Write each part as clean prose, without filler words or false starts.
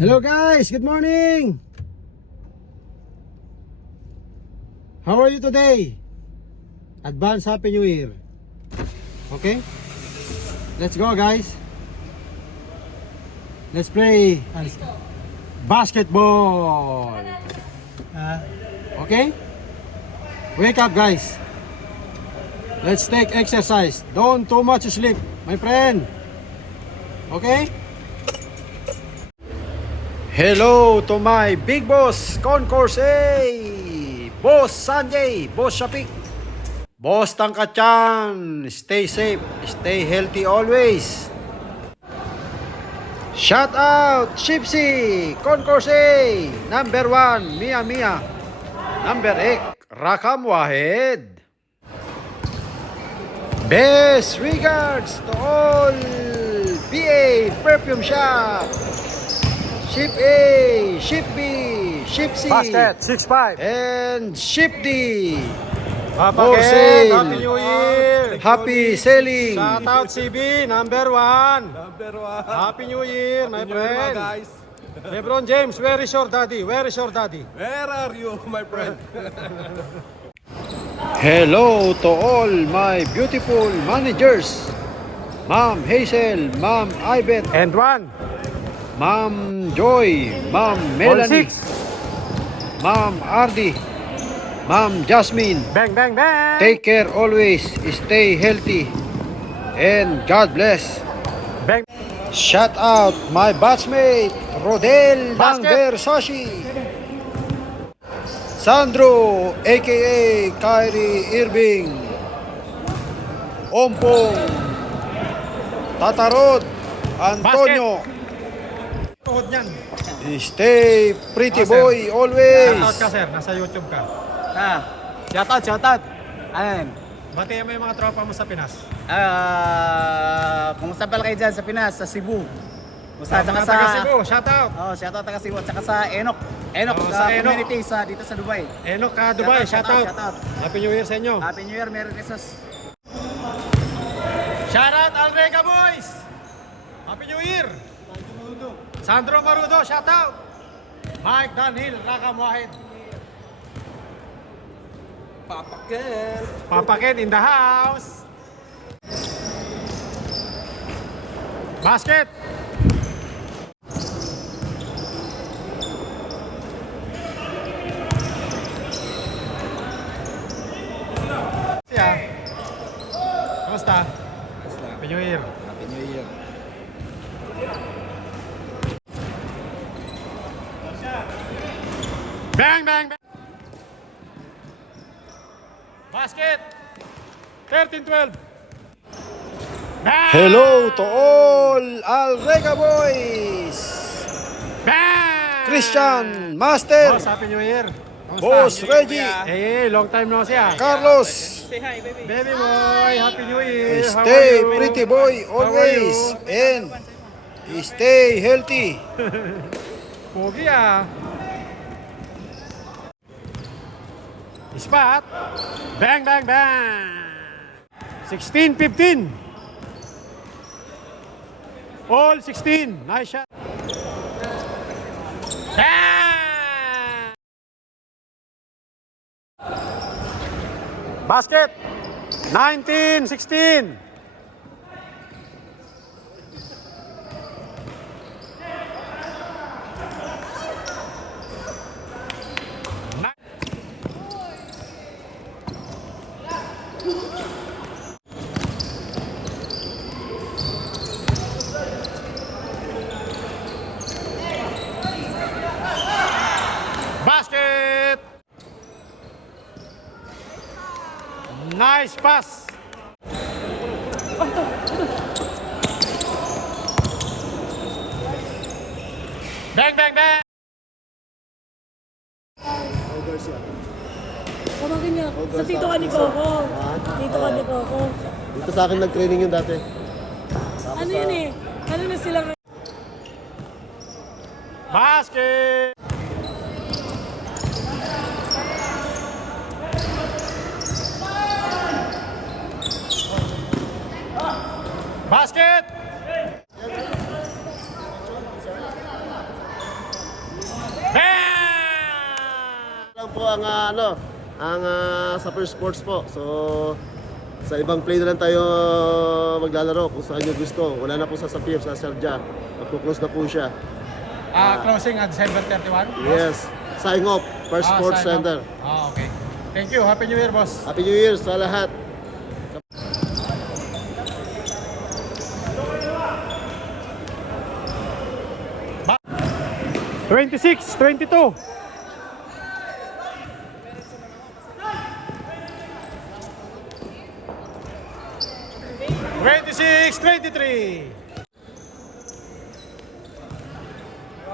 Hello guys, good morning. How are you today? Advance Happy New Year. Okay, let's go guys. Let's play basketball. Okay, wake up guys. Let's take exercise. Don't too much sleep, my friend. Okay. Hello to my big boss, Concourse A, Boss Sanjay, Boss Shapik, Boss Tangkachan. Stay safe, stay healthy always. Shout out Shipsy, Concourse A, number 1, Mia Mia, number 8, Rakam Wahed. Best regards to all PA Perfume Shop, Ship A, Ship B, Ship C, Basket, 6'5". and Ship D. Papa More Ken, sale. Happy New Year. Happy selling. Shout out CB, number 1. Number 1. Happy New Year, my Happy New Year, friend. mga guys. LeBron James, where is your daddy? Where is your daddy? Where are you, my friend? Hello to all my beautiful managers. Ma'am Hazel, Ma'am Ibet, And 1. Ma'am Joy, Ma'am All Melanie, 6. Ma'am Ardi, Ma'am Jasmine. Bang, bang, bang. Take care always, stay healthy, and God bless. Bang. Shout out my batchmate, Rodel ng Basket. Versace, Sandro, aka Kyrie Irving, Ompong, Tatarot, Antonio. Tuhod niyan. Stay pretty Oh, sir. boy always. Shout out ka, sir. Nasa YouTube ka. Shoutout. Ayan. Batiyan mo yung mga tropa mo sa Pinas. Kumusta pala kayo dyan sa Pinas, sa Cebu? Kumusta Mga taga Cebu, shout out. Oh, shoutout taga Cebu at saka sa Enok. Enok, Oh, sa Enok. community dito sa Dubai. Enok ka, Dubai, shout out. Happy New Year sa inyo. Happy New Year, Merry Christmas. Shout out Alrega boys. Happy New Year. Sandro Marudo, shout out. Mike Danhil, Rakam Wahed. Papa Ken in the house. Basket. Siya. Kumusta? Happy New Year. Happy New Year. Bang, bang, bang. Basket. 13-12. Bang. Hello to all Alrega boys. Bang. Christian, Master, Boss, Happy New Year. Kumusta? Boss Reggie, Long time no siya. Carlos. Baby boy, Happy New Year. How are Stay you? pretty boy How are always you? and stay healthy. Pogi ah. Spot. Bang, bang, bang. 16-15. All 16. Nice shot. Bang! Basket. 19-16. Basket! Nice pass! Bang, bang, bang! Tawagin niya. Sa tito ka ni Coco. Tito ka ni Coco. Dito sa akin nag-training yun dati. Ano yun eh? Ano na sila ngayon? Basket! Basket! po ang Super Sports po. So, sa ibang play na lang tayo maglalaro kung saan nyo gusto. Wala na po sa Sapir, sa Sharjah. Magpo-close na po siya. Closing at December 31? Yes. Sign off, First Sports sign Center. off. Okay. Thank you. Happy New Year, boss. Happy New Year sa lahat. Ba 26, 22. Twenty-six, 23.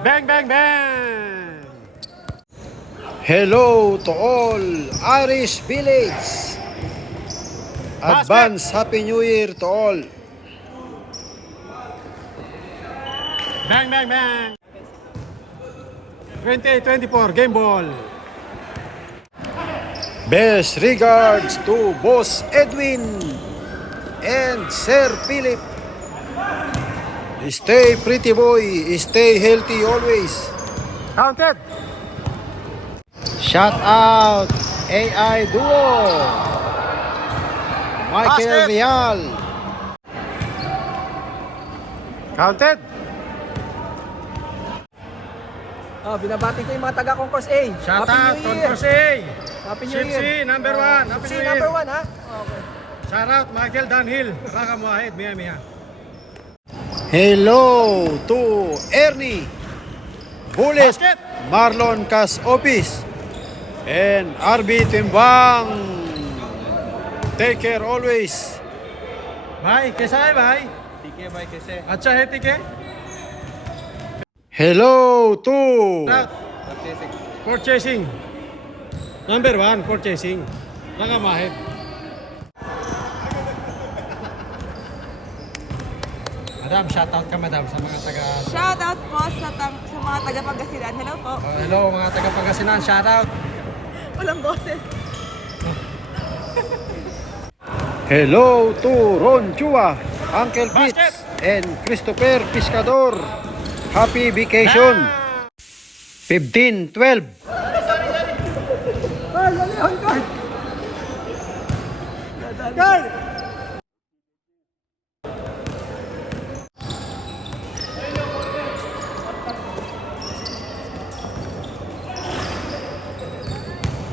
Bang, bang, bang. Hello to all Irish Village. Advance Happy New Year to all. Bang, bang, bang. 20-24, game ball. Best regards to Boss Edwin and Sir Philip. Stay pretty boy, stay healthy always. Counted. Shout out AI Duo. Michael Basket. Real. Counted. Binabati ko yung mga taga-concourse A. Shout Happy out, New Year! Concourse A. Happy New Ship Year! C, number 1. Happy Si New Year. number 1, ha? Okay. Shout out, Michael Dunhill. Nakakamuahid, miya. Hello to Ernie. Bullet. Basket. Marlon Cas Office. And RB Timbang. Take care always. Bye, कैसा है भाई? ठीक है भाई, कैसे? अच्छा है ठीक है? Hello to Shout out. Court chasing. Number 1, court chasing. Nakamahed. Madam, shout out ka madam sa mga taga... Shout out po sa mga taga-Pangasinan. Hello po. hello mga taga Pangasinan, shout out. Walang boses. Hello to Ron Chua, Uncle Basket. Pitts, and Christopher Piscador. Happy vacation. 15-12.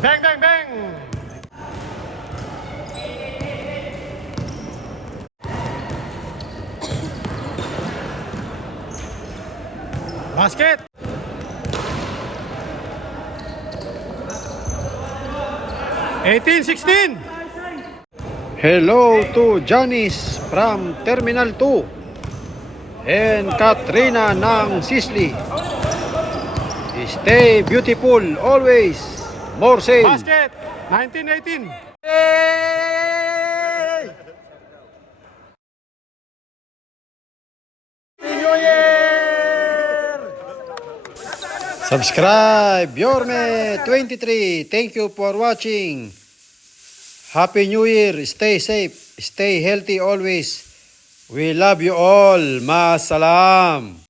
Bang, bang, bang! Basket! Eighteen, 16! Hello to Janice from Terminal 2 and Katrina ng Sisley. Stay beautiful always. More sale. Basket! 19, 18! Subscribe Yorme 23. Thank you for watching. Happy New Year. Stay safe. Stay healthy always. We love you all. Masalam.